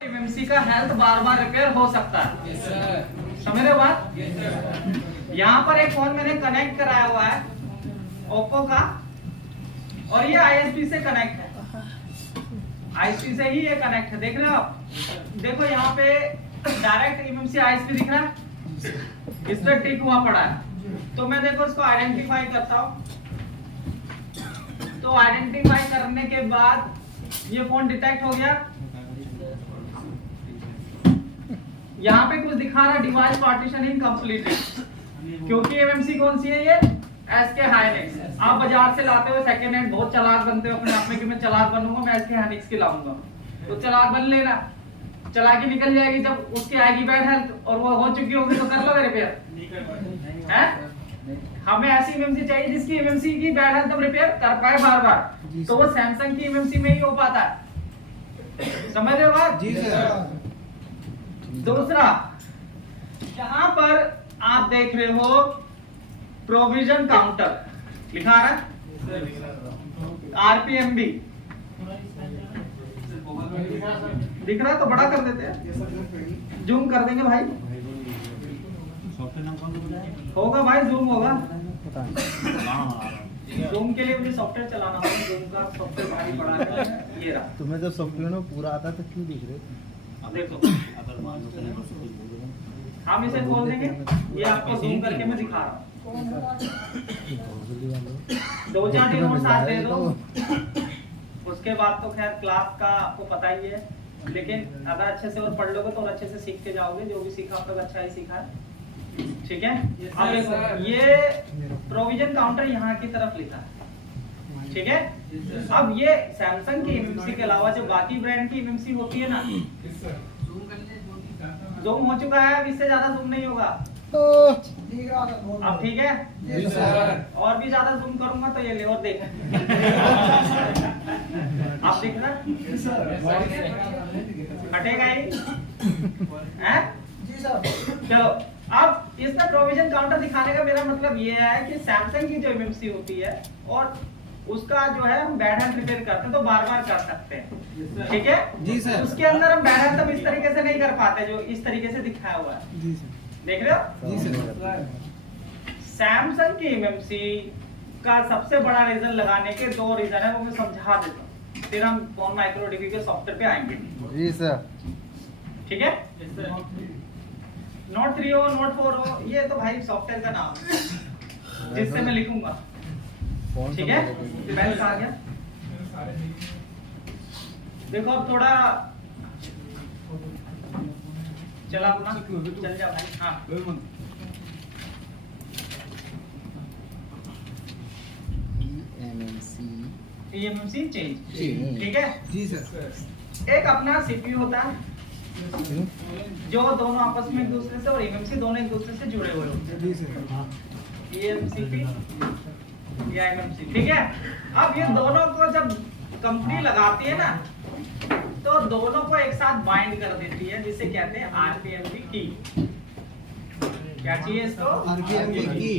MMC का health बार बार repair हो सकता है। समझ रहे हो बात? यहाँ पर एक फोन मैंने कनेक्ट कराया हुआ है ओप्पो का और ये आईएसपी से कनेक्ट है। आईएसपी से ही ये कनेक्ट है। देख रहे हो आप? देखो यहाँ पे डायरेक्ट एमएमसी आईएसपी दिख रहा है, इस पे टिक हुआ पड़ा है। तो मैं देखो इसको आइडेंटिफाई करता हूँ। तो आइडेंटिफाई करने के बाद ये फोन डिटेक्ट हो गया। यहाँ पे कुछ दिखा रहा है डिवाइस पार्टीशन इनकम्प्लीट, क्योंकि एमएमसी कौन सी है ये? SK Hynix. आप बाजार से लाते हो सेकंड हैंड, बहुत चालाक बनते हो अपने आप में कि मैं चालाक बनूंगा, मैं एसके हाइनिक्स की लाऊंगा। तो चालाक बन लेना, चालाकी निकल जाएगी। जब उसकी आएगी बैड हेल्थ और वो हो चुकी होगी तो कर लो रिपेयर। है हमें ऐसी एमएमसी चाहिए जिसकी एमएमसी की बैड हेल्थ हम रिपेयर कर पाए बार बार। तो वो सैमसंग की एमएमसी में ही हो पाता है। समझ रहे हो बात? जी सर। दूसरा, यहाँ पर आप देख रहे हो प्रोविजन काउंटर लिखा है, आरपीएम भी दिख रहा है। तो बड़ा कर देते हैं, जूम कर देंगे भाई। होगा भाई, जूम होगा। जूम के लिए मुझे सॉफ्टवेयर चलाना होगा। जूम का सॉफ्टवेयर भारी पड़ा है। ये रहा। तुम्हें जब सॉफ्टवेयर में पूरा आता तो क्यों दिख रहे? देखो हम इसे खोल देंगे। ये आपको जूम करके मैं दिखा रहा हूँ। 2-4 दिन और साथ दे दो, उसके बाद तो खैर क्लास का आपको पता ही है। लेकिन अगर अच्छे से और पढ़ लोगे तो और अच्छे से सीख के जाओगे। जो भी सीखा अब तक अच्छा ही सीखा है। ठीक है। अब देखो ये प्रोविजन काउंटर यहाँ की तरफ लिखा है। ठीक है। अब ये सैमसंग की एमएमसी के अलावा जो बाकी ब्रांड की एमएमसी होती है ना, जूम हो चुका है। अब इससे ज्यादा जूम नहीं होगा। अब ठीक है। और भी ज्यादा जूम करूंगा तो ये ले और देख। आप दिख रहा हटेगा ही है? चलो, अब इसका प्रोविजन काउंटर दिखाने का मेरा मतलब ये है कि सैमसंग की जो एमएमसी होती है और उसका जो है हम बैड हेल्थ रिपेयर करते हैं तो बार बार कर सकते हैं। ठीक है जी सर। उसके अंदर हम बैड हेल्थ इस तरीके से नहीं कर पाते जो इस तरीके से दिखाया हुआ है। जी सर। देख रहे हो? जी सर। सैमसंग की एमएमसी का सबसे बड़ा रीजन लगाने के 2 रीजन है, वो मैं समझा देता हूँ, फिर हम फोन माइक्रो डीबी के सॉफ्टवेयर पे आएंगे। जी सर। ठीक है। नोट 3 हो नोट 4 हो, ये तो भाई सॉफ्टवेयर का नाम है जिससे मैं लिखूंगा। ठीक है। बेल आ गया। देखो अब थोड़ा चला अपना, चल जा भाई। हाँ एमएमसी चेंज। ठीक है जी सर। एक अपना सीपीयू होता है जो दोनों आपस में एक दूसरे से और एमएमसी दोनों एक दूसरे से जुड़े हुए होते हैं। जी सर। एमसीपी या एमएमसी। ठीक है। अब ये दोनों को जब कंपनी लगाती है ना तो दोनों को एक साथ बाइंड कर देती है, जिसे कहते हैं आरपीएमबी की। क्या चाहिए इसको? आरपीएमबी की।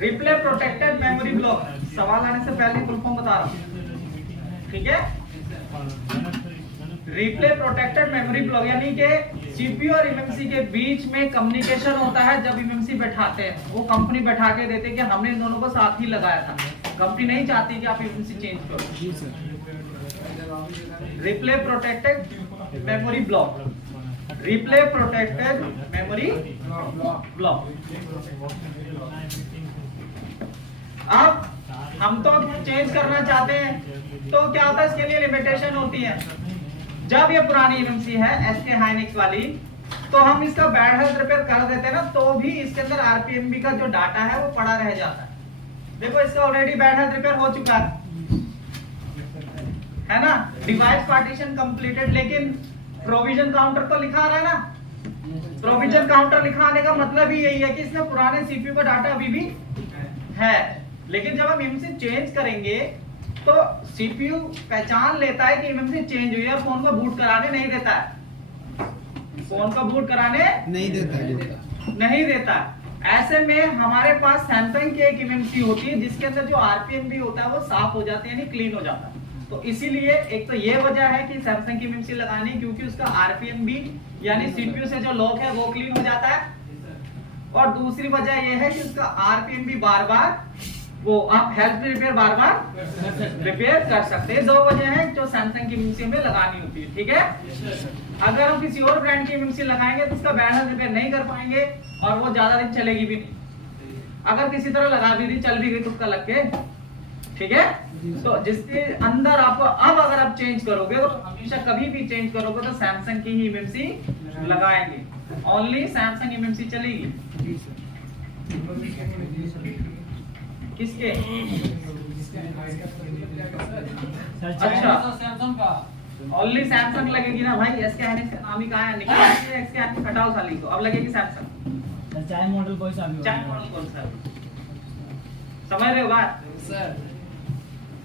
Replay protected memory block. सवाल आने से पहले फुल फॉर्म बता रहा हूं। ठीक है। रिप्ले प्रोटेक्टेड मेमोरी ब्लॉक यानी कि सीपीयू और एमएमसी के बीच में कम्युनिकेशन होता है। जब एमएमसी बैठाते हैं, वो कंपनी बैठा के देते हैं कि हमने इन दोनों को साथ ही लगाया था। कंपनी नहीं चाहती कि आप एमएमसी चेंज करो। जी sir. Replay protected memory block, replay protected memory block. अब हम तो चेंज करना चाहते हैं तो क्या होता है, इसके लिए लिमिटेशन होती है। जब ये पुरानी एमएमसी है एसके हाइनिक्स वाली, तो हम इसका बैड हेल्थ रिपेयर कर देते हैं ना, तो भी इसके अंदर आरपीएमबी का जो डाटा है वो पड़ा रह जाता है। देखो इसका ऑलरेडी बैड हेल्थ रिपेयर हो चुका है ना। डिवाइस पार्टीशन कंप्लीटेड, लेकिन प्रोविजन काउंटर तो लिखा आ रहा है ना। प्रोविजन काउंटर लिखा आने का मतलब ही यही है कि इसमें पुराने सीपीयू का डाटा अभी भी है। लेकिन जब हम एमएमसी चेंज करेंगे तो सीपीयू पहचान लेता है कि एमएमसी चेंज हुई है और फोन को बूट कराने नहीं देता है। फोन को बूट कराने नहीं देता। ऐसे में हमारे पास सैमसंग की एक एमएमसी होती है जिसके अंदर जो आरपीएम भी होता है वो साफ हो जाता है, यानी क्लीन हो जाता है। तो इसीलिए एक तो ये वजह है कि सैमसंग की एमएमसी लगानी, क्योंकि उसका आरपीएम भी यानी सीपीयू से जो लॉक है वो क्लीन हो जाता है, और दूसरी वजह ये है कि उसका आरपीएम भी बार बार वो आप हेल्थ रिपेयर बार बार रिपेयर कर सकते हैं। दो वजह है जो सैमसंग की एमएमसी में लगानी होती है, ठीक है। अगर हम किसी और ब्रांड की एमएमसी लगाएंगे तो उसका बैड हेल्थ रिपेयर नहीं कर पाएंगे और वो ज्यादा दिन चलेगी भी नहीं। अगर किसी तरह लगा भी दी, चल भी गई तुक्का लग के, ठीक है। तो जिसके अंदर आपको अब अगर आप चेंज करोगे तो हमेशा कभी भी चेंज करोगे तो सैमसंग की ही एमएमसी लगाएंगे, ओनली सैमसंग एमएमसी चलेगी। किसके? अच्छा, सैमसंग का ओनली सैमसंग लगेगी ना भाई। एसके हनीफ का नाम ही कहाँ है, निकाल के एसके हनीफ हटाओ साली को, अब लगेगी सैमसंग। चाहे मॉडल कोई सा भी हो, चाहे मॉडल कौन सा, समझ रहे हो बात? सर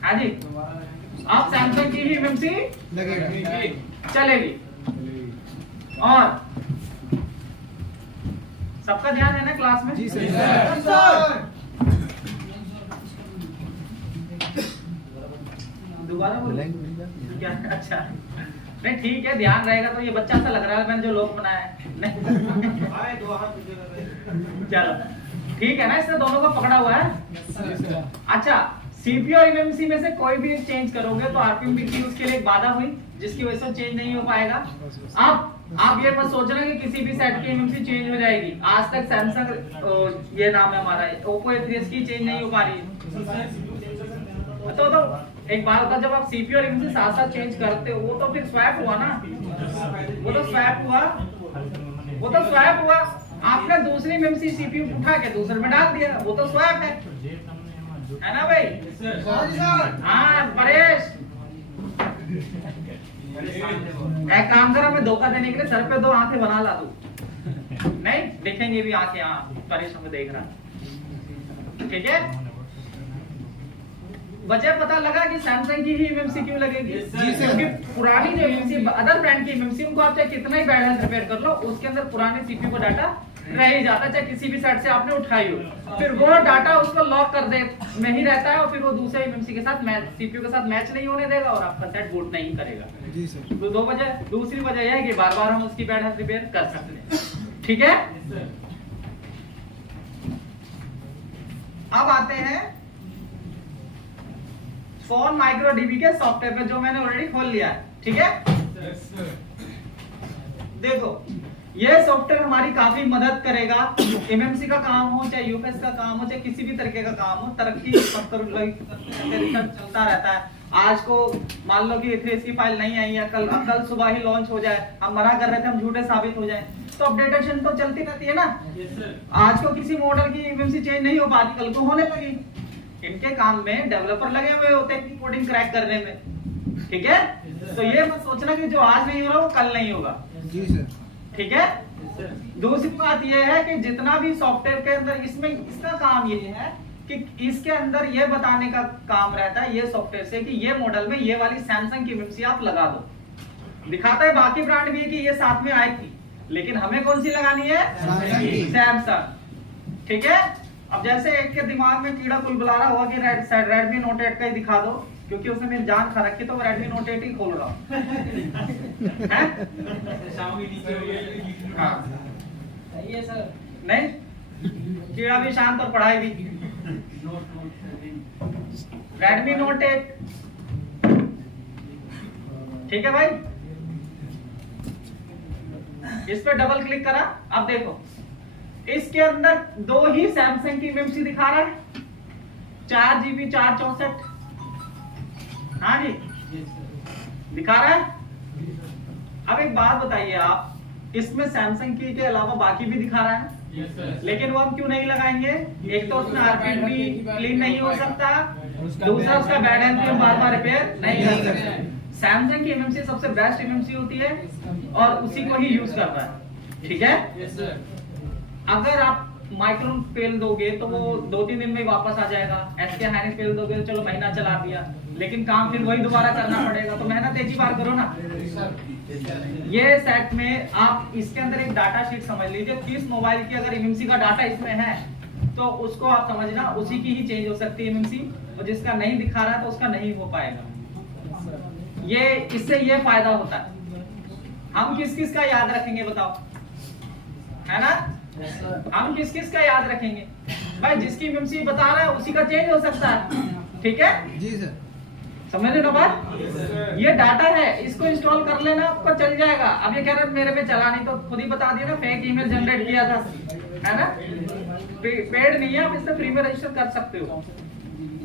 हाँ जी, आप सैमसंग की ही एमएमसी चलेगी। और सबका ध्यान है ना क्लास में? जी सर। दोबारा बोलो ब्लैंक मिल जाती है। क्या? अच्छा नहीं, ठीक है, ध्यान रहेगा। तो ये बच्चा सा लग रहा है मैंने जो लोग बनाया है नहीं। चलो ठीक है ना, इसने दोनों को पकड़ा हुआ है। अच्छा, सीपीयू और एमएमसी में से कोई भी चेंज करोगे तो आरपीएम की उसके लिए एक बाधा हुई जिसकी वजह से चेंज नहीं हो पाएगा। अब आप ये मत सोचना कि किसी भी सेट की एमएमसी चेंज हो जाएगी। आज तक सैमसंग ये नाम है हमारा, ओप्पो A3s की चेंज नहीं हो पा रही है। तो एक बार होता जब आप सीपीयू और एमएमसी साथ साथ चेंज करते हो, वो तो फिर स्वैप हुआ ना, वो तो स्वैप हुआ। आपने दूसरी एमएमसी सीपीयू उठा के दूसरे में डाल दिया, वो तो स्वैप है ना भाई? हाँ परेश, एक काम कर, हमें धोखा देने के लिए सर पे 2 आंखें बना ला तू। नहीं देखेंगे भी आंखें, यहाँ परेश हमें देख रहा, ठीक है। वजह पता लगा कि सैमसंग की ही एमएमसी क्यों लगेगी? क्योंकि पुरानी जो एमएमसी अदर ब्रांड की एमएमसी, उनको आप चाहे कितना ही बैड हेल्थ रिपेयर कर लो, उसके अंदर पुराने सीपीयू का डाटा रह ही जाता है, चाहे किसी भी साइड से आपने उठाई हो, फिर वो डाटा उसको लॉक कर दे में ही रहता है, और फिर वो दूसरे एमएमसी के साथ मैच, सीपीयू के साथ मैच नहीं होने देगा और आपका सेट बूट नहीं करेगा। जी सर। तो 2 वजह, दूसरी वजह यह है कि बार बार हम उसकी बैड हेल्थ रिपेयर कर सकते हैं, ठीक है। अब आते हैं फोन माइक्रो डीबी के सॉफ्टवेयर पे, जो मैंने ऑलरेडी खोल लिया है, ठीक है। देखो ये सॉफ्टवेयर हमारी काफी मदद करेगा, एमएमसी का काम हो, चाहे यूपीएस का काम हो, चाहे किसी भी तरीके का काम हो, तरक्की रिसर्च चलता रहता है। आज को मान लो कि A3s की फाइल नहीं आई है, कल सुबह ही लॉन्च हो जाए, हम मना कर रहे थे हम झूठे साबित हो जाए, तो अपडेटेशन तो चलती रहती है ना। आज को किसी मॉडल की एमएमसी चेंज नहीं हो पाती, कल को होने लगी। इनके काम में डेवलपर लगे हुए होते हैं कोडिंग क्रैक करने में, ठीक है। तो ये मत सोचना कि जो आज नहीं हो रहा वो कल नहीं होगा, जी सर। ठीक है। दूसरी बात यह है कि जितना भी सॉफ्टवेयर के अंदर इसमें इसका काम ये है कि इसके अंदर ये बताने का काम रहता है ये सॉफ्टवेयर से कि ये मॉडल में ये वाली सैमसंग की एमएमसी आप लगा दो। दिखाता है बाकी ब्रांड भी कि ये साथ में आई थी, लेकिन हमें कौन सी लगानी है? सैमसंग, ठीक है। अब जैसे एक के दिमाग में कीड़ा कुलबुलारा हुआ कि रेडमी नोट 8 का ही दिखा दो, क्योंकि उसने मेरी जान खा रखी, तो वो रेडमी नोट 8 ही खोल रहा हूं सही है सर। नहीं, कीड़ा भी शांत और पढ़ाई भी। रेडमी नोट 8, ठीक है भाई। इस पे डबल क्लिक करा, अब देखो इसके अंदर 2 ही सैमसंग की एमएमसी दिखा रहा है, 4 GB 464, हाँ जी दिखा रहा है। अब एक बात बताइए आप, इसमें सैमसंग की के अलावा बाकी भी दिखा रहा है, लेकिन वो हम क्यों नहीं लगाएंगे? एक तो उसमें आरपीएम भी क्लीन नहीं हो सकता, दूसरा उसका bad and bar bar repair नहीं कर सकते। सैमसंग की एमएमसी सबसे बेस्ट एमएमसी होती है और उसी को ही यूज करता है, ठीक है। अगर आप माइक्रोन फेल दोगे तो वो 2-3 दिन में ही वापस आ जाएगा। एसके हाइनेक्स फेल दोगे तो चलो महीना चला दिया, लेकिन काम फिर वही दोबारा करना पड़ेगा, तो मेहनत एक ही बार करो ना। ये सेट में आप इसके अंदर एक डाटा शीट समझ लीजिए, 30 मोबाइल की अगर एमएमसी का डाटा इसमें है तो उसको आप समझना उसी की ही चेंज हो सकती है एमएमसी, और जिसका नहीं दिखा रहा है तो उसका नहीं हो पाएगा। ये इससे ये फायदा होता है। हम किस किस का याद रखेंगे बताओ, है ना? हम किस किस का याद रखेंगे भाई? जिसकी एमएमसी बता रहा है उसी का चेंज हो सकता है, ठीक है जी सर। समझ रहे ना बात? ये डाटा है, इसको इंस्टॉल कर लेना, आपको चल जाएगा। अब ये कह रहे मेरे पे चला नहीं, तो खुद ही बता दिया ना, फेक ईमेल जनरेट किया था, है ना? पेड नहीं है, आप इससे फ्री में रजिस्टर कर सकते हो।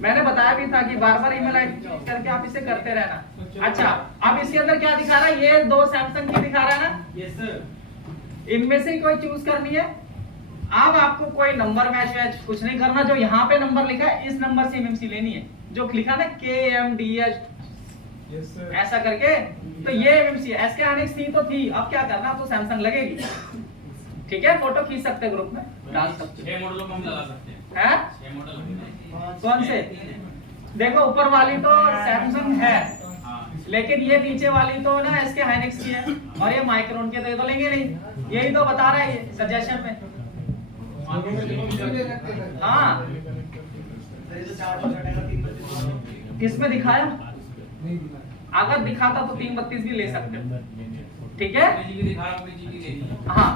मैंने बताया भी था कि बार-बार ईमेल आईडी करके आप इसे करते रहना। अच्छा, अब इसके अंदर क्या दिखा रहा है? ये 2 सैमसंग की दिखा रहा है ना? Yes sir. इनमें से ही कोई चूज करनी है। अब आपको कोई नंबर मैच कुछ नहीं करना, जो यहाँ पे नंबर लिखा है इस नंबर से एमएमसी लेनी है, जो लिखा ना KMDH ऐसा करके, तो ये एमएमसी एसके हाइनेक्स थी तो थी, अब क्या करना, तो सैमसंग लगेगी, ठीक है? फोटो खींच सकते हैं, ग्रुप में डाल सकते 6 मॉडलों को हम लगा सकते हैं। हैं? 6 मॉडल कौन से? देखो ऊपर वाली तो सैमसंग है, लेकिन ये नीचे वाली तो ना एसके हाइनेक्स की है, और ये माइक्रोन के तो लेंगे नहीं, यही तो बता रहा है ये सजेशन में। हाँ, इसमें दिखाया, अगर दिखाता तो 332 भी ले सकते हो, ठीक है? हाँ,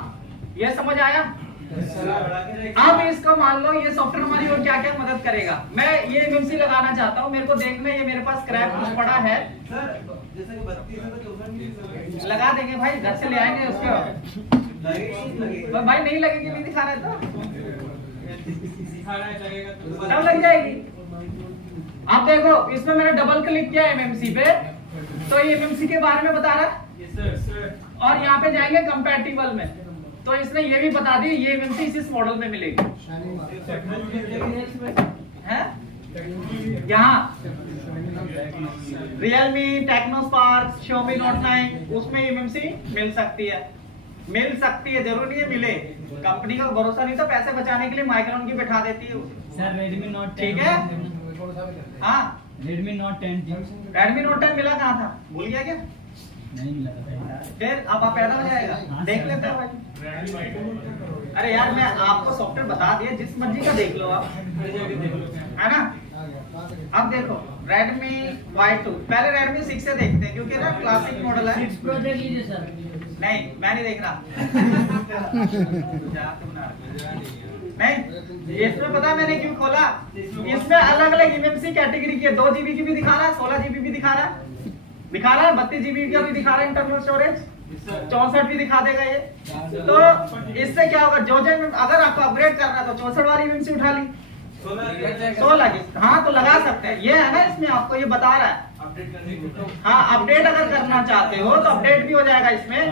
ये समझ आया? अब इसको मान लो ये सॉफ्टवेयर हमारी और क्या क्या मदद करेगा। मैं ये एमएमसी लगाना चाहता हूँ, मेरे को देखना ये मेरे पास स्क्रैप कुछ पड़ा है, लगा देंगे भाई, घर से ले आएंगे उसके। भाई नहीं लगेगी, नहीं दिखा रहे तो सब लग जाएगी। आप देखो इसमें मैंने डबल क्लिक किया एमएमसी पे, तो ये एमएमसी के बारे में बता रहा है, और यहाँ पे जाएंगे कंपैटिबल में, तो इसने ये भी बता दी ये एमएमसी इस मॉडल में मिलेगी, है? यहाँ Realme, टेक्नोस्पार्क, Xiaomi Note 9 उसमें एमएमसी मिल सकती है, जरूरी नहीं है मिले। कंपनी का भरोसा नहीं, तो पैसे बचाने के लिए माइक्रोन की बैठा देती है सर। Redmi Note 10 ठीक है? हाँ, Redmi Note 10 Redmi Note 10 मिला कहाँ था, भूल गया क्या? नहीं मिला था। फिर अब आप पैदा हो जाएगा, देख लेते हैं भाई। अरे यार मैं आपको सॉफ्टवेयर बता दिया, जिस मर्जी का देख लो आप, है ना? अब देखो Redmi Y2, पहले Redmi 6 से देखते हैं, क्योंकि ना क्लासिक मॉडल है। 6 Pro देख लीजिए सर। नहीं, मैं नहीं देख रहा। नहीं, इसमें पता मैंने क्यों खोला? इसमें अलग अलग एमएमसी कैटेगरी की है, 2 GB की भी दिखा रहा है, 16 GB भी दिखा रहा है, 32 GB का भी दिखा रहा है इंटरनल स्टोरेज, 64 भी दिखा देगा ये। तो इससे क्या होगा, जो अगर आपको अपग्रेड करना है तो 64 वाली एमएमसी उठा ली, 16 की, हाँ तो लगा सकते हैं। ये है ना, इसमें आपको ये बता रहा है। हाँ, अपडेट अगर करना चाहते हो तो अपडेट भी हो जाएगा इसमें,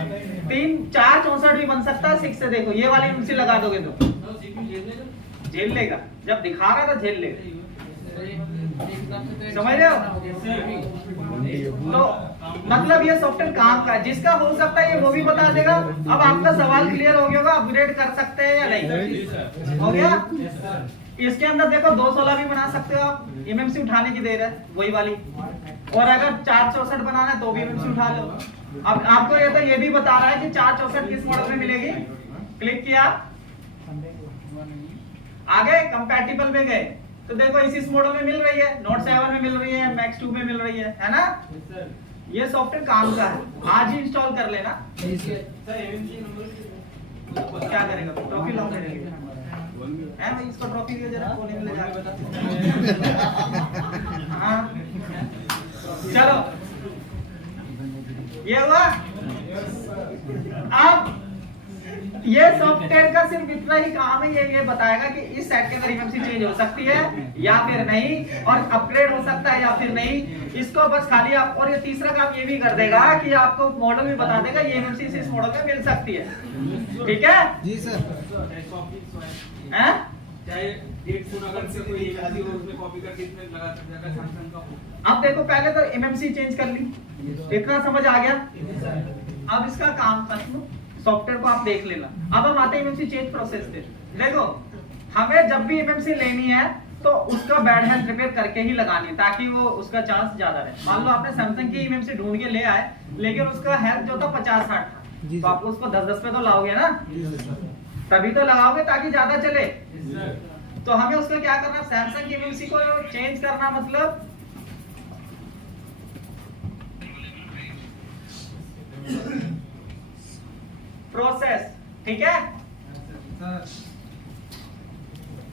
3, 4, 64 भी बन सकता है 6 से। देखो ये वाली एमएमसी लगा दोगे तो झेल लेगा, जब दिखा रहा था झेल लेगा, समझ रहे हो? तो मतलब ये सॉफ्टवेयर काम का है, जिसका हो सकता है ये वो भी बता देगा। अब आपका सवाल क्लियर हो गया होगा, अपग्रेड कर सकते हैं या नहीं, हो गया? इसके अंदर देखो 216 भी बना सकते हो आप, एमएमसी उठाने की देर है वही वाली, और अगर 464 बनाना है तो भी एमएमसी उठा लो। अब आपको ये तो ये भी बता रहा है कि 464 किस मॉडल में मिलेगी, क्लिक किया, आगे कंपैटिबल में गए तो देखो इस मॉडल में मिल रही है, Note 7 में मिल रही है, Max 2 में मिल रही है ना? ये सॉफ्टवेयर काम का है, आज ही इंस्टॉल कर लेना। क्या करेगा, ट्रॉफी लॉन्ग करेगा, है भाई? इसको ट्रॉफी दिया जरा, कोने में ले जाके। हाँ चलो, ये हुआ। अब ये सॉफ्टवेयर का सिर्फ इतना ही काम है, ये बताएगा कि इस सेट के अंदर एमएमसी चेंज हो सकती है या फिर नहीं, और अपग्रेड हो सकता है या फिर नहीं। इसको बस खाली आप, और ये तीसरा काम ये भी कर देगा कि आपको मॉडल भी बता देगा ये एमएमसी इस मॉडल में मिल सकती है, ठीक है? जी सर। हैं? अब देखो पहले तो एमएमसी चेंज कर ली, इतना समझ आ गया। अब इसका काम खत्म, सॉफ्टवेयर को आप देख लेना। अब हम आते हैं एमएमसी चेंज प्रोसेस पे। देखो हमें जब भी एमएमसी लेनी है तो उसका बैड हेल्थ रिपेयर करके ही लगानी है ताकि वो उसका चांस ज्यादा रहे। मान लो आपने सैमसंग की एमएमसी ढूंढ के ले आए लेकिन उसका हेल्थ जो था 50-60 था, तो आप उसको 10-10 पे तो लाओगे ना, तभी तो लगाओगे ताकि ज्यादा चले। तो हमें उसका क्या करना, सैमसंग की एमएमसी को चेंज करना, मतलब प्रोसेस, ठीक है।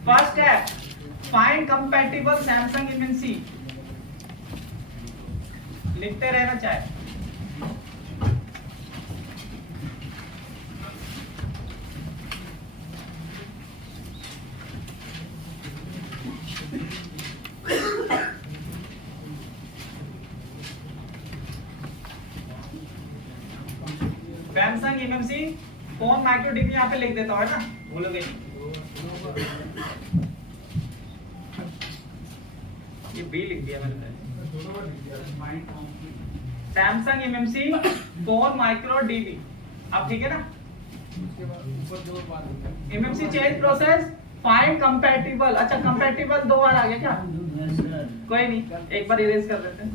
फर्स्ट है फाइंड कंपैटिबल सैमसंग एमएनसी, लिखते रहना चाहे। Samsung MMC phone micro DP यहाँ पे लिख देता हूँ, है ना, भूलोगे नहीं। ये बी लिख दिया मैंने। Samsung MMC phone micro dB, अब ठीक है ना। MMC change process find compatible. अच्छा कंपैटिबल 2 बार आ गया क्या? कोई नहीं, एक बार इरेज कर देते हैं।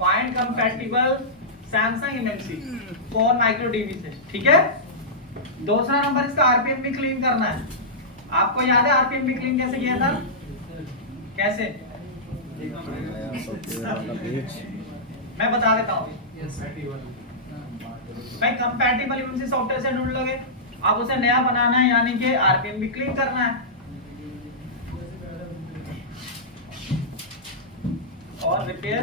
Find compatible Samsung MMC phone micro dB से, ठीक है। दूसरा नंबर इसका आरपीएम भी क्लीन करना है। आपको याद है आरपीएम भी क्लीन कैसे किया था? कैसे? मैं बता देता हूँ। भाई कंपैटिबल एमएमसी सॉफ्टवेयर से ढूंढ लोगे, अब उसे नया बनाना है यानी कि आरपीएम भी क्लीन करना है। और रिपेयर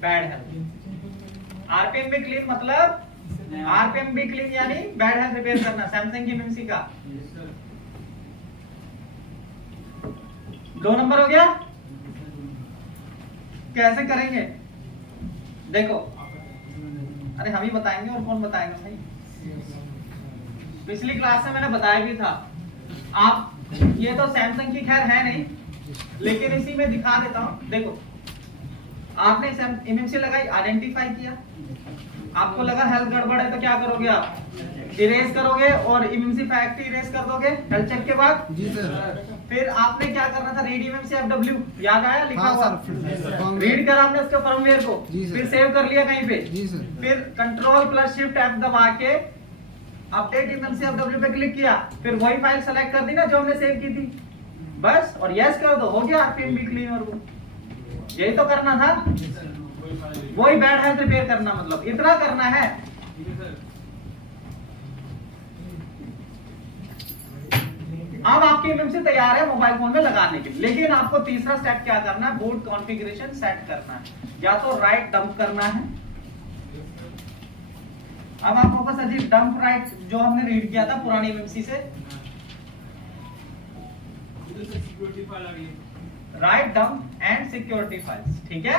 बैड हेल्थ। आरपीएम भी क्लीन मतलब आरपीएम भी क्लीन यानी बैड हेल्थ रिपेयर करना सैमसंग की एमएमसी का। 2 नंबर हो गया। कैसे करेंगे देखो, अरे हम ही बताएंगे और कौन बताएगा भाई। पिछली क्लास में मैंने बताया भी था। आप ये तो सैमसंग की खैर है नहीं, लेकिन इसी में दिखा देता हूं। देखो आपने एमएमसी लगाई, आइडेंटिफाई किया, आपको लगा हेल्थ गड़बड़ है तो क्या करोगे आप? इरेज करोगे और एमएमसी फैक्ट इरेज कर दोगे हेल्थ चेक के बाद। जी सर। फिर आपने क्या करना था, रीड एमएमसी एफडब्ल्यू, याद आया लिखा हाँ हुआ? सर। रीड करा आपने उसके फर्मवेयर को, जी सर। फिर सेव कर लिया कहीं पे। जी सर। फिर कंट्रोल प्लस शिफ्ट एफ दबा के अपडेट एमएमसी एफडब्ल्यू पे क्लिक किया, फिर वही फाइल सेलेक्ट कर दी ना जो हमने सेव की थी, बस, और यस कर दो, हो गया आरपीएम भी क्लीन। और वो यही तो करना था, वही बैड हेल्थ रिपेयर करना, मतलब इतना करना है। अब आपकी एमएमसी तैयार है मोबाइल फोन में लगाने के लिए, लेकिन आपको तीसरा स्टेप क्या करना है, बूट कॉन्फ़िगरेशन सेट करना है, या तो राइट डंप करना है। अब आपको बस अजीब डंप राइट जो हमने रीड किया था पुरानी एमएमसी से, right dump and security files, ठीक है।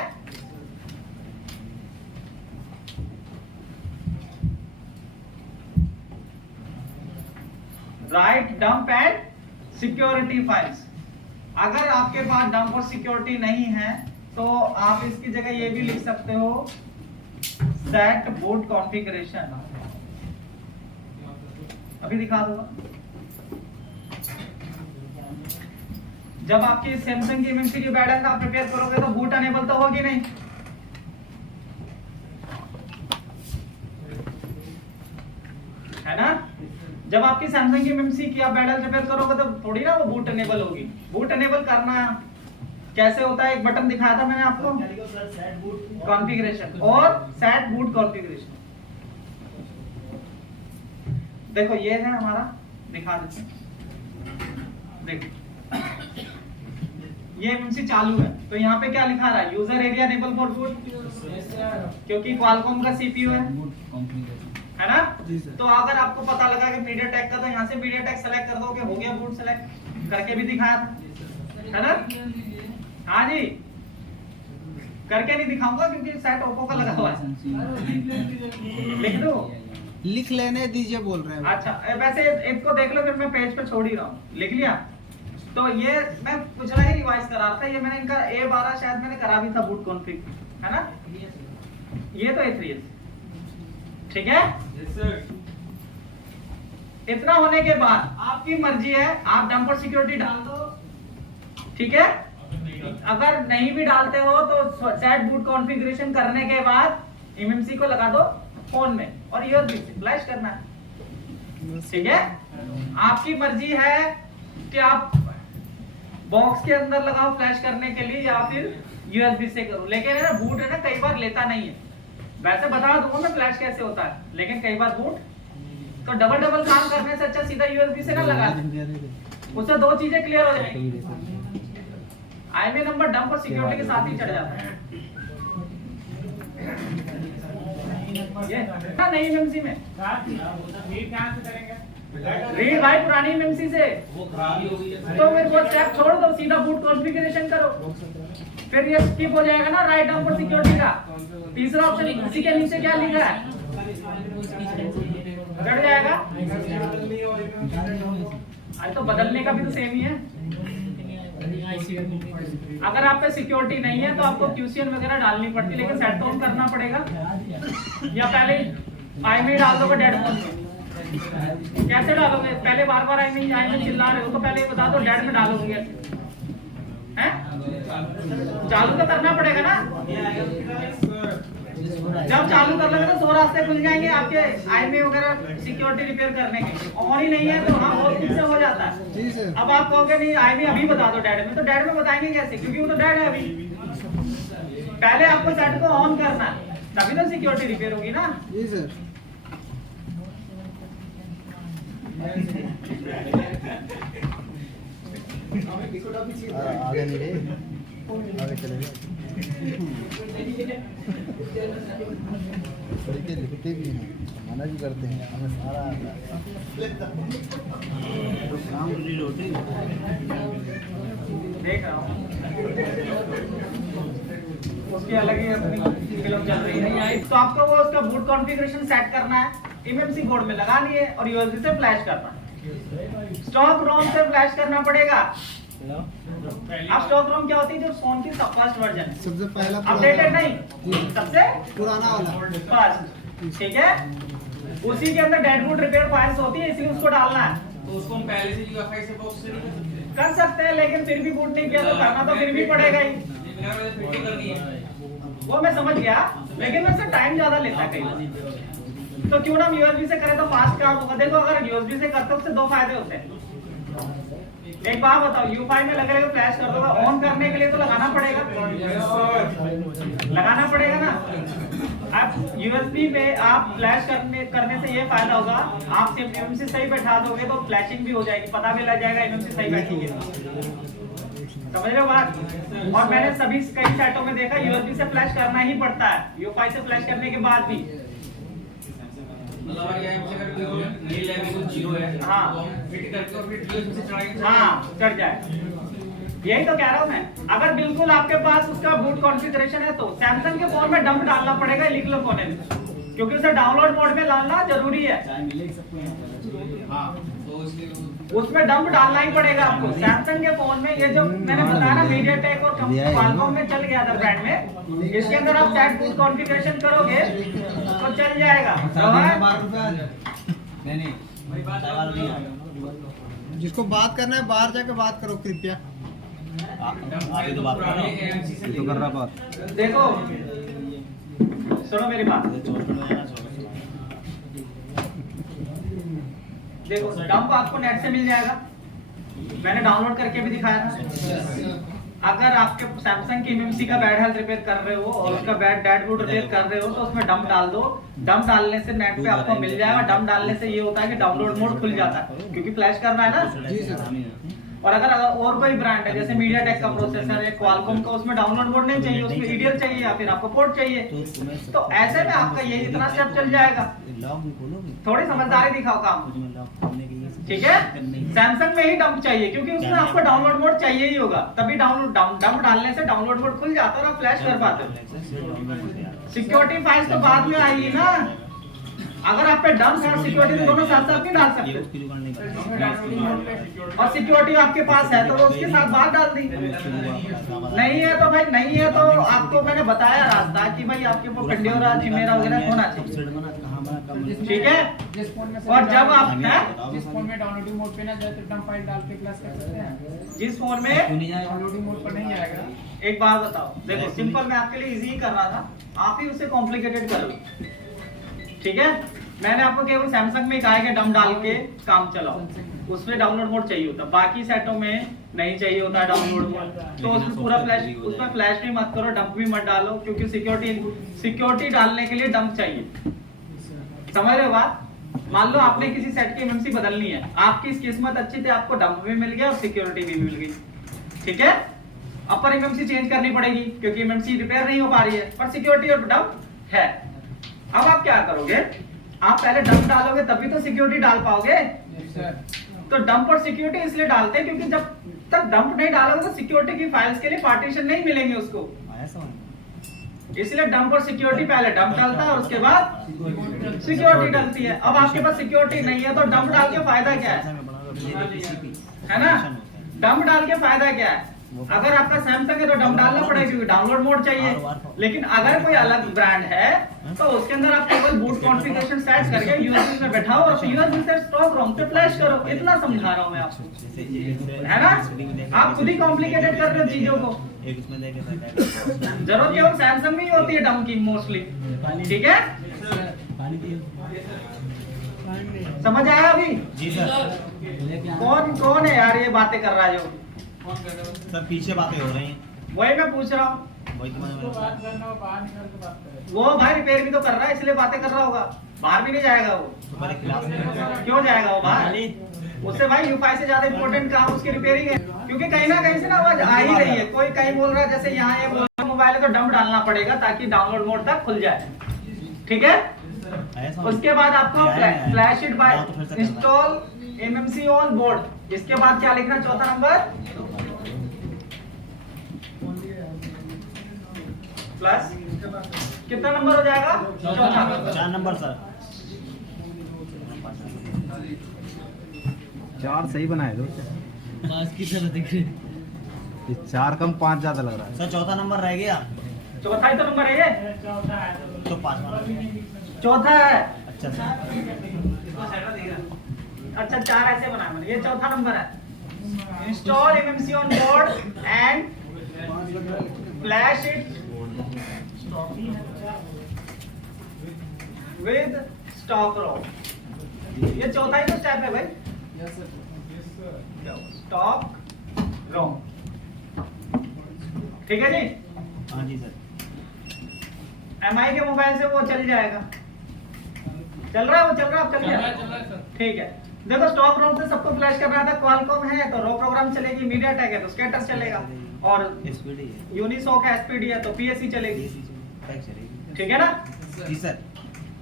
Right dump and security files. अगर आपके पास डंप और सिक्योरिटी नहीं है तो आप इसकी जगह ये भी लिख सकते हो, सेट बूट कॉन्फ़िगरेशन। अभी दिखा दूंगा। जब आपकी सैमसंग की एमएमसी की बैड हेल्थ आप प्रिपेयर करोगे तो बूट अनेबल तो होगी नहीं, है ना। जब आपकी सैमसंग की एमएमसी की आप बैड हेल्थ रिपेयर करोगे तो थोड़ी ना वो बूट अनेबल होगी। बूट अनेबल करना कैसे होता है, एक बटन दिखाया था मैंने आपको, कॉन्फ़िगरेशन और सेट बूट कॉन्फ़िगरेशन। देखो ये है हमारा, दिखा देते हैं। देखो ये एमएमसी चालू है तो यहाँ पे क्या लिखा रहा है, user area enable for boot, क्योंकि क्वालकॉम का सीपीयू है ना। तो अगर आपको पता लगा कि मीडियाटेक का, तो यहाँ से मीडियाटेक सेलेक्ट कर दो कि हो गया बूट सेलेक्ट, करके भी दिखाया था, है ना। हाँ जी, करके नहीं दिखाऊंगा क्योंकि सेट ओप्पो का लगा हुआ है। लिख दो, लिख लेने दीजिए बोल रहे हैं। अच्छा वैसे इसको देख लो, फिर मैं पेज पे छोड़ ही रहा हूँ। लिख लिया। तो ये मैं पिछला ही रिवाइज करा था, ये मैंने इनका A12 शायद मैंने करा भी था बूट कॉन्फ़िग, है ना। ये तो A3S, ठीक है। इतना होने के बाद आपकी मर्जी है, आप डंपर सिक्योरिटी डाल दो, ठीक है। अगर नहीं भी डालते हो तो सेट बूट कॉन्फ़िगरेशन करने के बाद MMC को लगा दो फोन में और USB से फ्लैश करना है, ठीक है। आपकी मर्जी है कि आप बॉक्स के अंदर लगाओ फ्लैश करने के लिए या फिर USB से करो, लेकिन है ना बूट है ना कई बार लेता नहीं है। वैसे बता दूंगा मैं फ्लैश कैसे होता है, लेकिन कई बार बूट तो डबल काम करने से अच्छा सीधा USB से ना लगा दे, उससे दो चीजें क्लियर हो जाएंगी। IMEI नंबर डंप और सिक्योरिटी के साथ ही चढ़ जाता है। ये ना नई MMC में रीड भाई पुरानी MMC से, तो फिर वो स्टेप छोड़ दो, सीधा बूट कॉन्फ़िगरेशन करो, फिर ये स्किप हो जाएगा ना राइट डंप और सिक्योरिटी का। तीसरा ऑप्शन इसी के नीचे क्या लिखा है, चढ़ जाएगा। अरे तो बदलने का भी तो सेम ही है। अगर आप पे सिक्योरिटी नहीं है तो आपको QCN वगैरह डालनी पड़ती है, लेकिन सेट तो करना पड़ेगा। या पहले IMEI डाल दोगे डेड फोन में, कैसे डालोगे? पहले बार IMEI चिल्ला रहे हो तो पहले बता दो डेड में डालोगे हैं? चालू तो करना पड़ेगा ना। जब चालू कर लोगे तो 100 रास्ते खुल जाएंगे आपके IMEI वगैरह सिक्योरिटी रिपेयर करने के। ऑन ही नहीं है तो हाँ बहुत कुछ से हो जाता है। अब आप कहोगे नहीं IMEI अभी बता दो डेड में, तो डेड में बताएंगे कैसे, क्योंकि वो तो डेड है अभी। पहले आपको सेट को ऑन करना है, तभी तो सिक्योरिटी रिपेयर होगी ना। जी सर। आगे नहीं गए, आगे चलेंगे। तरीके लिखते भी हैं, मना भी करते हैं, हमें सारा आता है। तो काम रिलोडिंग देख रहा हूँ, उसकी अलग ही अपनी फिल्म चल रही है। तो आपको वो उसका बूट कॉन्फ़िगरेशन सेट करना है, MMC बोर्ड में लगानी है और USB से फ्लैश करना है। स्टॉक रोम से फ्लैश करना पड़ेगा। अब स्टॉक रोम क्या होती है, जो फोन की फर्स्ट वर्जन, सबसे पहला अपडेटेड नहीं, सबसे पुराना वाला फर्स्ट, ठीक है। उसी के अंदर डेड बूट रिपेयर फाइल्स होती है, इसलिए उसको डालना है। तो उसको हम पहले से UEFI से बॉक्स से नहीं कर सकते हैं, लेकिन फिर भी बूट नहीं किया तो करना तो फिर भी पड़ेगा ही। फिटिंग करनी है। वो मैं समझ गया, लेकिन वैसे टाइम ज्यादा लेता है कई बार। तो क्यों ना हम USB से करें तो फास्ट काम होगा। देखो अगर USB से करते हो उससे दो फायदे होते हैं। एक बात बताओ, UEFI में लगे रहेगा फ्लैश कर दोगे, ऑन करने के लिए तो लगाना पड़ेगा, लगाना पड़ेगा ना। आप USB पे आप फ्लैश करने से ये फायदा होगा, आप सिर्फ MMC सही बैठा दोगे तो फ्लैशिंग भी हो जाएगी, पता भी लग जाएगा MMC सही बैठी है। समझ रहे हो बात? और मैंने सभी कई सेटों में देखा USB से फ्लैश करना ही पड़ता है, UEFI से फ्लैश करने के बाद भी। मतलब अगर यहाँ से अगर कोई नहीं लेवल कुछ 0 है, हाँ, तो हम फिट करके और फिर USB से चढ़ाएंगे। हाँ चढ़ जाए, यही तो कह रहा हूँ मैं। अगर बिल्कुल आपके पास उसका बूट कॉन्फ़िगरेशन है तो सैमसंग के फोन में डंप डालना पड़ेगा, लिख लो कोने में, क्योंकि उसे डाउनलोड मोड में डालना जरूरी है। हाँ, तो इसलिए उसमें डंप डालना ही पड़ेगा आपको। सैमसंग के फोन में ये जो मैंने बताया ना, MediaTek और क्वालकॉम में चल गया था ब्रांड में, इसके अंदर आप सेट बूट कॉन्फ़िगरेशन करोगे तो चल जाएगा। जिसको बात करना है बाहर जाके बात करो कृपया। आगे तो बात कर रहा बात। देखो सुनो मेरी बात, देखो डंप आपको नेट से मिल जाएगा, मैंने डाउनलोड करके भी दिखाया था। अगर आपके सैमसंग की MMC का बैड हेल्थ रिपेयर कर रहे हो और उसका बैड डेड बूट रिपेयर कर रहे हो तो उसमें डंप डाल दो। डंप डालने से नेट पे आपको मिल जाएगा। डंप डालने से ये होता है कि डाउनलोड मोड खुल जाता है, क्योंकि फ्लैश करना है ना। जी सर। और अगर और कोई ब्रांड है जैसे MediaTek का प्रोसेसर है, क्वालकॉम का, उसमें डाउनलोड मोड नहीं चाहिए, उसमें EDR चाहिए या फिर आपको पोर्ट चाहिए, तो ऐसे में आपका ये इतना स्टेप चल जाएगा। थोड़ी समझदारी दिखाओ काम, ठीक है। सैमसंग में ही डंप चाहिए क्योंकि उसमें आपको डाउनलोड मोड चाहिए ही होगा, तभी डंप डालने से डाउनलोड मोड खुल जाता है और आप फ्लैश कर पाते हो। सिक्योरिटी फाइल्स तो बाद में आएगी ना, अगर आप पे डम्प और सिक्योरिटी दोनों साथ साथ नहीं डाल सकते, और सिक्योरिटी आपके पास है तो वो उसके साथ बात डाल दी। नहीं है तो भाई नहीं है तो आपको मैंने बताया रास्ता कि भाई आपके ऊपर कंडियोरा चिमेरा वगैरह होना चाहिए, ठीक है। जिस फोन में और जब आप जिस फोन में डाउनलोडिंग मोड पे ना जाए तो डंप फाइल डाल के प्लस कर सकते हैं। जिस फोन में डाउनलोडिंग मोड पर नहीं आएगा। एक बात बताओ, देखो सिंपल मैं आपके लिए इजी कर रहा था, आप ही उसे कॉम्प्लिकेटेड करो, ठीक है। मैंने आपको केवल सैमसंग में कहा है कि डम डाल के काम चलाओ, उसमें डाउनलोड मोड चाहिए होता, बाकी सेटों में नहीं चाहिए होता डाउनलोड मोड। तो उसमें पूरा फ्लैश, उसमें फ्लैश भी मत करो, डंप भी मत डालो, क्योंकि सिक्योरिटी डालने के लिए डंप चाहिए, समझ रहे हो बात। मान लो आपने किसी सेट की एमएमसी बदलनी है, आपकी किस्मत अच्छी थी, आपको डंप भी मिल गया और सिक्योरिटी भी मिल गई, ठीक है। अपर एमएमसी चेंज करनी पड़ेगी क्योंकि एमएमसी रिपेयर नहीं हो पा रही है, पर सिक्योरिटी और डंप है। अब आप क्या करोगे, आप पहले डंप डालोगे तभी तो सिक्योरिटी डाल पाओगे। तो डंप और सिक्योरिटी इसलिए डालते हैं क्योंकि जब तक डंप नहीं डालोगे तो सिक्योरिटी की फाइल्स के लिए पार्टीशन नहीं मिलेंगे उसको, इसलिए डंप और सिक्योरिटी पहले डंप डालता है और उसके बाद सिक्योरिटी डालती है। अब आपके पास सिक्योरिटी नहीं है तो डंप डाल के फायदा क्या है ना। डंप डाल के फायदा क्या है, अगर आपका सैमसंग है तो डंप डालना पड़ेगा क्योंकि डाउनलोड मोड चाहिए। लेकिन अगर कोई अलग ब्रांड है तो उसके अंदर आप केवल बूट कॉन्फ़िगरेशन सेट करके यूएसबी में बैठाओ और यूएसबी से स्टॉक रोम पे फ्लैश करो, इतना समझा रहा हूं मैं आपको, है ना। आप खुद ही कॉम्प्लिकेटेड कर रहे हो चीजों को। जरूरत केवल सैमसंग में ही होती है डंप की मोस्टली, ठीक है। समझ आया अभी? जी सर। कौन है यार ये बातें कर रहा है जो? सर पीछे बातें हो रही हैं, वही मैं पूछ रहा हूँ। वही तो मैंने वो भाई रिपेयर भी तो कर रहा है इसलिए बातें कर रहा होगा, बाहर भी नहीं जाएगा वो। तुम्हारे क्लास में क्यों जाएगा वो बाहर? उससे भाई यूफाई से ज्यादा इंपॉर्टेंट काम उसकी रिपेयरिंग है, क्योंकि कहीं ना कहीं से ना आवाज आ ही रही है। कोई कहीं बोल रहा है, जैसे यहाँ ये मोबाइल है तो डंप डालना पड़ेगा ताकि डाउनलोड मोड तक खुल जाए, ठीक है। उसके बाद आपको flash it by install MMC on board, इसके बाद क्या लिखना, चौथा नंबर प्लस कितना नंबर हो जाएगा, चौथा। 4 नंबर सर। 4 सही बनाए दो, पास की तरह दिख रही। ये 4 कम 5 ज्यादा लग रहा है। सर चौथा नंबर रह गया, चौथा ही तो नंबर है ये, तो 5वां चौथा है। अच्छा सर। अच्छा 4 ऐसे बनाया मैंने, ये चौथा नंबर है। Install MMC on board and flash it with stock ROM, ये चौथा ही तो स्टेप है भाई, स्टॉक रोम, ठीक है जी। हाँ जी सर। एमआई के मोबाइल से वो चल जाएगा, चल रहा है वो, चल रहा है, चल गया, ठीक है। देखो स्टॉक रोम से सबको फ्लैश करना था, क्वालकॉम है तो रो प्रोग्राम चलेगी, मीडियाटेक है तो स्केटर चलेगा, और यूनिसॉक है एसपीडी है तो पीएससी चलेगी, ठीक है ना। जी सर।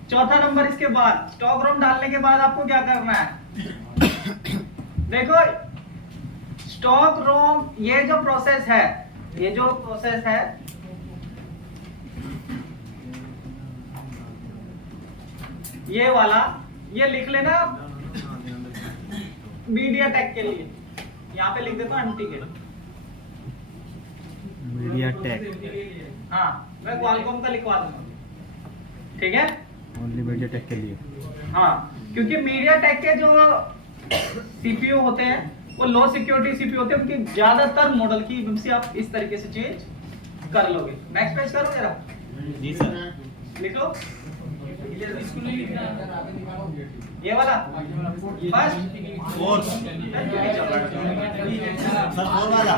चौथा नंबर इसके बाद स्टॉक रोम डालने के बाद आपको क्या करना है, देखो स्टॉक रोम, ये जो प्रोसेस है, ये जो प्रोसेस है ये वाला, ये लिख लेना मीडियाटेक के लिए, यहाँ पे लिख देता हूँ एमटीके, मीडियाटेक हाँ मैं क्वालकॉम का लिखवा दूंगा, ठीक है। ओनली मीडियाटेक के लिए, हाँ क्योंकि मीडियाटेक के जो सीपीयू होते हैं वो लो सिक्योरिटी सीपीयू होते हैं, उनकी ज्यादातर मॉडल की एमएमसी आप इस तरीके से चेंज कर लोगे। नेक्स्ट पेज करो जरा, जी सर। लिखो ये वाला फर्स्ट फोर्थ सर, 4 वाला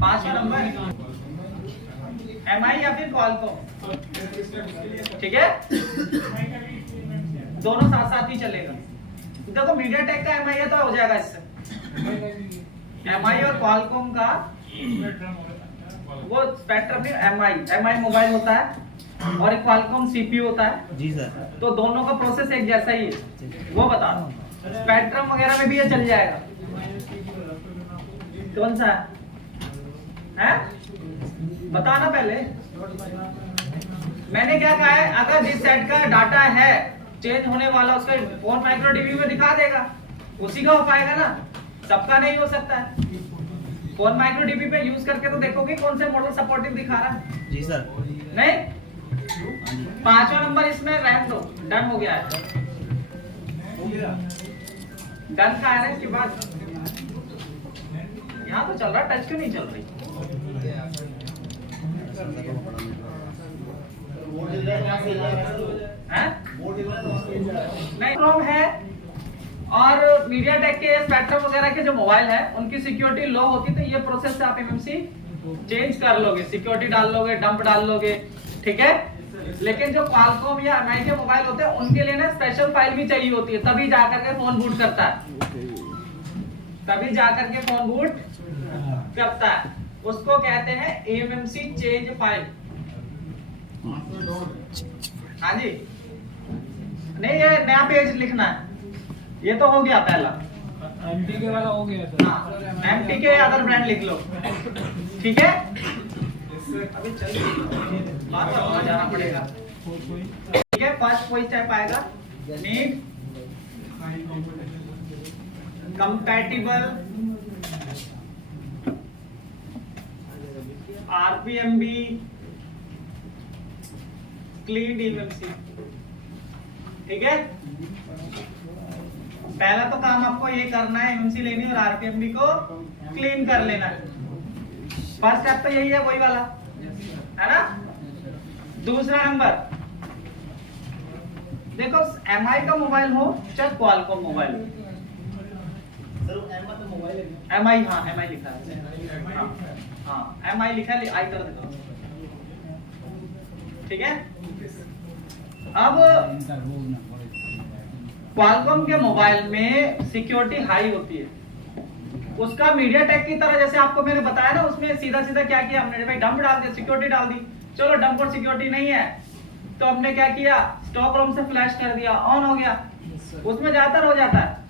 5वां नंबर एमआई या फिर क्वालकॉम, ठीक है। दोनों साथ साथ ही चलेगा। देखो मीडियाटेक का एमआई है तो हो जाएगा इससे, एमआई और क्वालकॉम का वो स्पेक्ट्रम नहीं, एमआई मोबाइल होता है और एक क्वालकॉम सीपीयू होता है, जी सर। तो दोनों का प्रोसेस एक जैसा ही है, वो बता दो। स्पेक्ट्रम वगैरह में भी ये चल जाएगा, कौन सा है बताना पहले। मैंने क्या कहा है, अगर जिस सेट का डाटा है चेंज होने वाला उसका 4 माइक्रो डीबी में दिखा देगा, उसी का हो पाएगा ना, सबका नहीं हो सकता है। 4 माइक्रो डीबी पे यूज करके तो देखोगे कौन से मॉडल सपोर्टिव दिखा रहा है। जी सर। नहीं, 5वां नंबर इसमें रहने दो, डन हो गया है। डन का है ना, इसके बाद यहाँ तो चल रहा, टच क्यों नहीं चल रही? नहीं प्रॉब्लम है। और मीडियाटेक के स्पेक्ट्रम वगैरह के जो मोबाइल है उनकी सिक्योरिटी लो होती, तो ये प्रोसेस से आप एमएमसी चेंज कर लोगे, सिक्योरिटी डाल लोगे, डंप डाल लोगे, ठीक है। लेकिन जो क्वालकॉम या एमआई के मोबाइल होते हैं उनके लिए ना स्पेशल फाइल भी चाहिए होती है, तभी जाकर के फोन बूट करता है, तभी जाकर के फोन बूट करता है। उसको कहते हैं एमएमसी चेंज फाइल। हाँ जी, नहीं ये नया पेज लिखना है, ये तो हो गया पहला, एमटीके वाला हो गया सर। हाँ, एमटीके अदर ब्रांड लिख लो, ठीक है। अभी चल बात करना जाना पड़ेगा, ठीक है। फर्स्ट कोई स्टेप आएगा, नीड कंपैटिबल आरपीएमबी क्लीन एमएमसी, ठीक है। पहला तो काम आपको ये करना है, एमएमसी लेनी और आरपीएमबी को क्लीन कर लेना है। फर्स्ट स्टेप तो यही है, वही वाला है ना। दूसरा नंबर देखो, एमआई का मोबाइल हो चाहे क्वालकॉम मोबाइल हो, एमआई, हाँ एमआई लिखा है, हाँ एमआई लिखा है, आई कर देता हूं, ठीक है। अब क्वालकॉम के मोबाइल में सिक्योरिटी हाई होती है, उसका मीडियाटेक की तरह जैसे आपको मैंने बताया ना, उसमें सीधा सीधा क्या किया हमने, भाई डंप डाल दिया, सिक्योरिटी डाल दी। चलो डंप और सिक्योरिटी नहीं है तो हमने क्या किया, स्टॉक रोम से फ्लैश कर दिया, ऑन हो गया, उसमें ज्यादातर हो जाता है।